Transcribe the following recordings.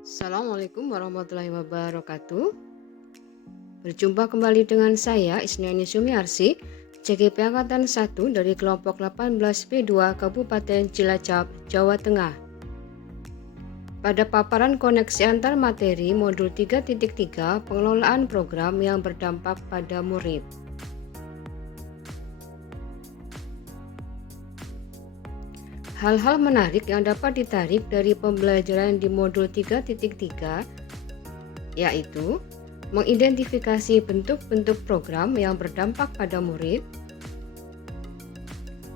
Assalamualaikum warahmatullahi wabarakatuh. Berjumpa kembali dengan saya Isniani Sumiarsi, CGP Angkatan 1 dari kelompok 18B2 Kabupaten Cilacap, Jawa Tengah. Pada paparan koneksi antar materi modul 3.3 pengelolaan program yang berdampak pada murid. Hal-hal menarik yang dapat ditarik dari pembelajaran di modul 3.3 yaitu mengidentifikasi bentuk-bentuk program yang berdampak pada murid,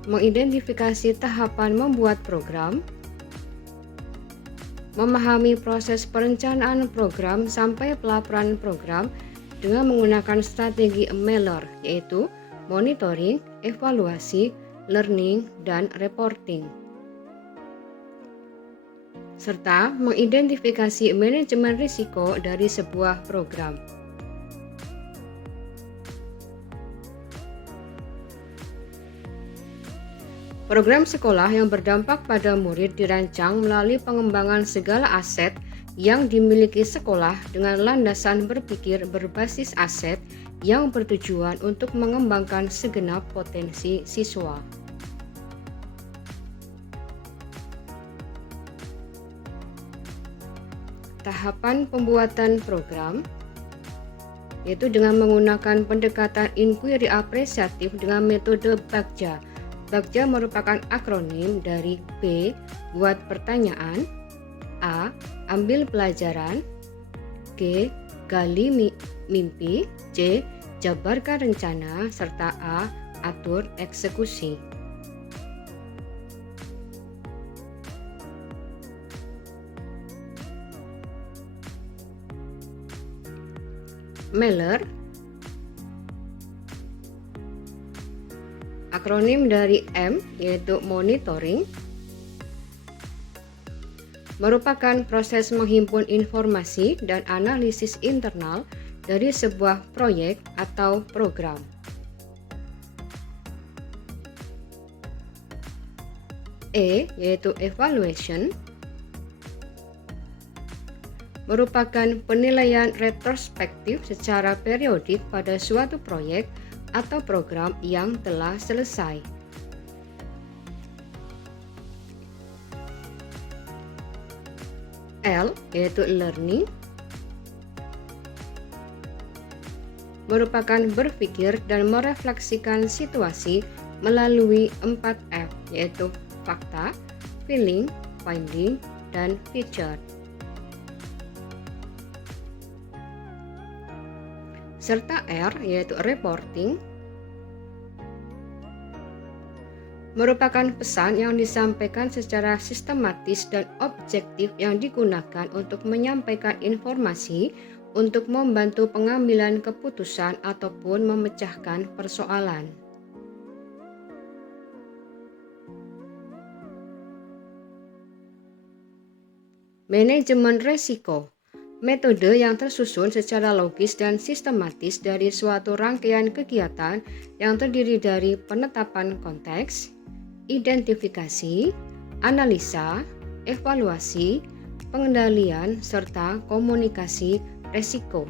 mengidentifikasi tahapan membuat program, memahami proses perencanaan program sampai pelaporan program dengan menggunakan strategi Meller, yaitu monitoring, evaluasi, learning, dan reporting, serta mengidentifikasi manajemen risiko dari sebuah program. Program sekolah yang berdampak pada murid dirancang melalui pengembangan segala aset yang dimiliki sekolah dengan landasan berpikir berbasis aset yang bertujuan untuk mengembangkan segenap potensi siswa. Tahapan pembuatan program yaitu dengan menggunakan pendekatan inquiry apresiatif dengan metode Bagja. Bagja merupakan akronim dari P. Buat pertanyaan, A. Ambil pelajaran, G. Gali mimpi, C. Jabarkan rencana, serta A. Atur eksekusi. Meller, akronim dari M yaitu monitoring, merupakan proses menghimpun informasi dan analisis internal dari sebuah proyek atau program. E yaitu evaluation, merupakan penilaian retrospektif secara periodik pada suatu proyek atau program yang telah selesai. L yaitu learning, merupakan berpikir dan merefleksikan situasi melalui 4F yaitu fakta, feeling, finding, dan feature. Serta R yaitu reporting, merupakan pesan yang disampaikan secara sistematis dan objektif yang digunakan untuk menyampaikan informasi untuk membantu pengambilan keputusan ataupun memecahkan persoalan. Manajemen risiko, metode yang tersusun secara logis dan sistematis dari suatu rangkaian kegiatan yang terdiri dari penetapan konteks, identifikasi, analisa, evaluasi, pengendalian, serta komunikasi risiko.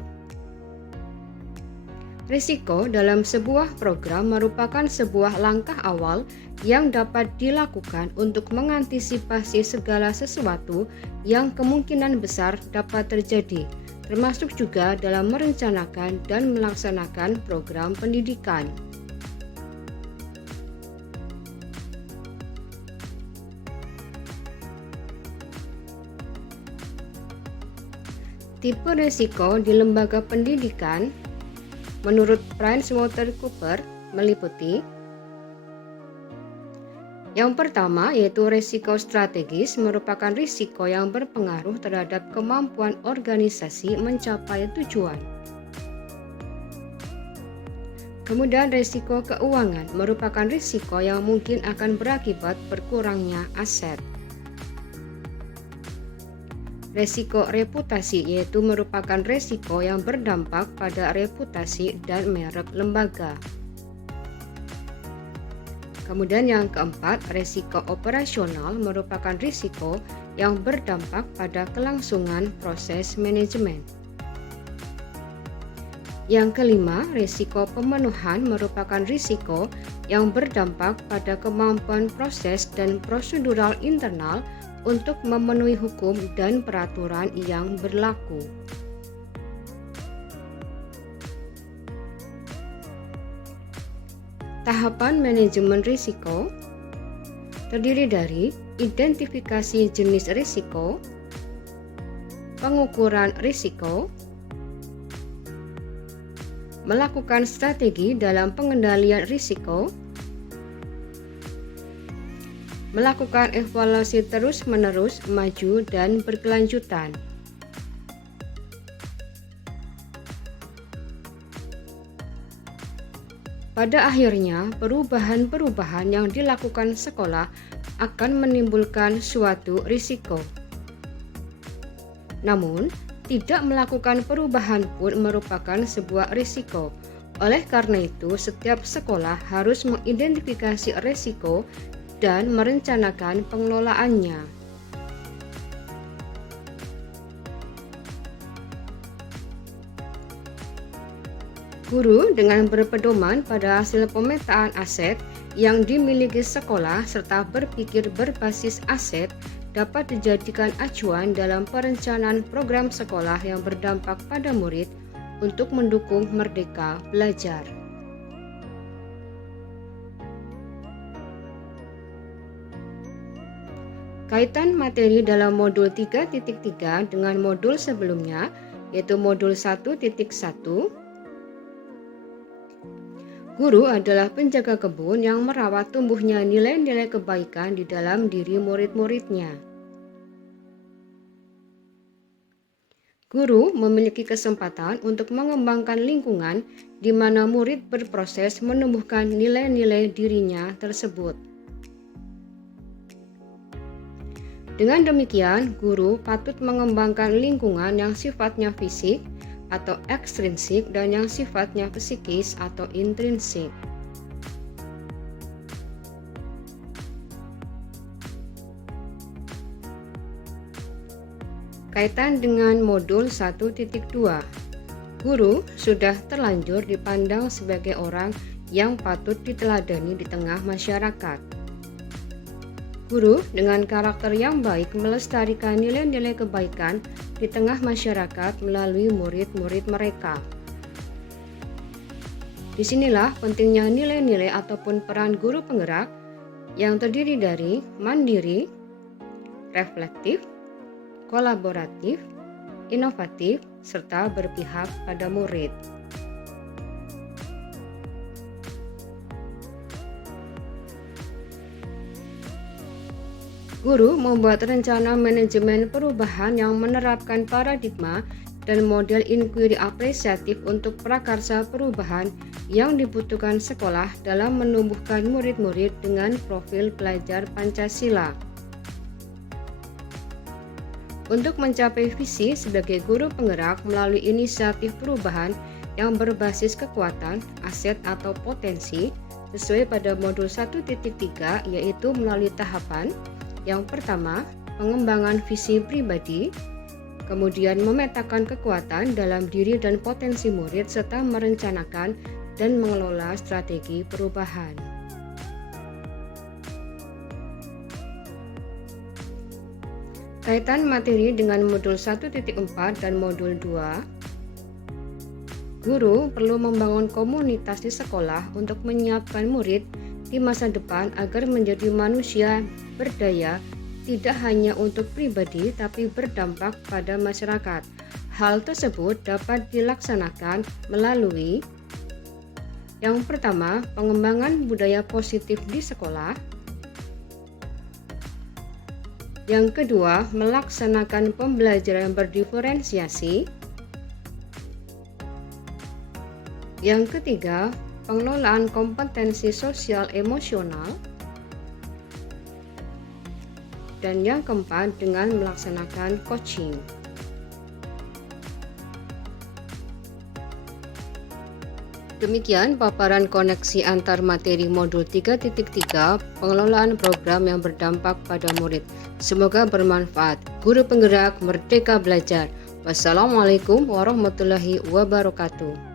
Risiko dalam sebuah program merupakan sebuah langkah awal yang dapat dilakukan untuk mengantisipasi segala sesuatu yang kemungkinan besar dapat terjadi, termasuk juga dalam merencanakan dan melaksanakan program pendidikan. Tipe risiko di lembaga pendidikan menurut PricewaterhouseCoopers meliputi: yang pertama yaitu risiko strategis, merupakan risiko yang berpengaruh terhadap kemampuan organisasi mencapai tujuan. Kemudian risiko keuangan, merupakan risiko yang mungkin akan berakibat berkurangnya aset. Resiko reputasi yaitu merupakan resiko yang berdampak pada reputasi dan merek lembaga. Kemudian yang keempat, resiko operasional merupakan risiko yang berdampak pada kelangsungan proses manajemen. Yang kelima, risiko pemenuhan merupakan risiko yang berdampak pada kemampuan proses dan prosedural internal untuk memenuhi hukum dan peraturan yang berlaku. Tahapan manajemen risiko terdiri dari identifikasi jenis risiko, pengukuran risiko, melakukan strategi dalam pengendalian risiko, melakukan evaluasi terus-menerus, maju, dan berkelanjutan. Pada akhirnya, perubahan-perubahan yang dilakukan sekolah akan menimbulkan suatu risiko. Namun, tidak melakukan perubahan pun merupakan sebuah risiko. Oleh karena itu, setiap sekolah harus mengidentifikasi risiko dan merencanakan pengelolaannya. Guru dengan berpedoman pada hasil pemetaan aset yang dimiliki sekolah serta berpikir berbasis aset dapat dijadikan acuan dalam perencanaan program sekolah yang berdampak pada murid untuk mendukung merdeka belajar. Kaitan materi dalam modul 3.3 dengan modul sebelumnya, yaitu modul 1.1. Guru adalah penjaga kebun yang merawat tumbuhnya nilai-nilai kebaikan di dalam diri murid-muridnya. Guru memiliki kesempatan untuk mengembangkan lingkungan di mana murid berproses menumbuhkan nilai-nilai dirinya tersebut. Dengan demikian, guru patut mengembangkan lingkungan yang sifatnya fisik atau ekstrinsik dan yang sifatnya psikis atau intrinsik. Kaitan dengan modul 1.2, guru sudah terlanjur dipandang sebagai orang yang patut diteladani di tengah masyarakat. Guru dengan karakter yang baik melestarikan nilai-nilai kebaikan di tengah masyarakat melalui murid-murid mereka. Disinilah pentingnya nilai-nilai ataupun peran guru penggerak yang terdiri dari mandiri, reflektif, kolaboratif, inovatif, serta berpihak pada murid. Guru membuat rencana manajemen perubahan yang menerapkan paradigma dan model inquiry apresiatif untuk prakarsa perubahan yang dibutuhkan sekolah dalam menumbuhkan murid-murid dengan profil pelajar Pancasila. Untuk mencapai visi sebagai guru penggerak melalui inisiatif perubahan yang berbasis kekuatan, aset atau potensi sesuai pada modul 1.3, yaitu melalui tahapan yang pertama, pengembangan visi pribadi, kemudian memetakan kekuatan dalam diri dan potensi murid serta merencanakan dan mengelola strategi perubahan. Kaitan materi dengan modul 1.4 dan modul 2, guru perlu membangun komunitas di sekolah untuk menyiapkan murid di masa depan agar menjadi manusia berdaya tidak hanya untuk pribadi tapi berdampak pada masyarakat. Hal tersebut dapat dilaksanakan melalui yang pertama, pengembangan budaya positif di sekolah. Yang kedua, melaksanakan pembelajaran berdiferensiasi. Yang ketiga, pengelolaan kompetensi sosial emosional. Dan yang keempat, dengan melaksanakan coaching. Demikian paparan koneksi antar materi modul 3.3 pengelolaan program yang berdampak pada murid. Semoga bermanfaat. Guru penggerak merdeka belajar. Wassalamualaikum warahmatullahi wabarakatuh.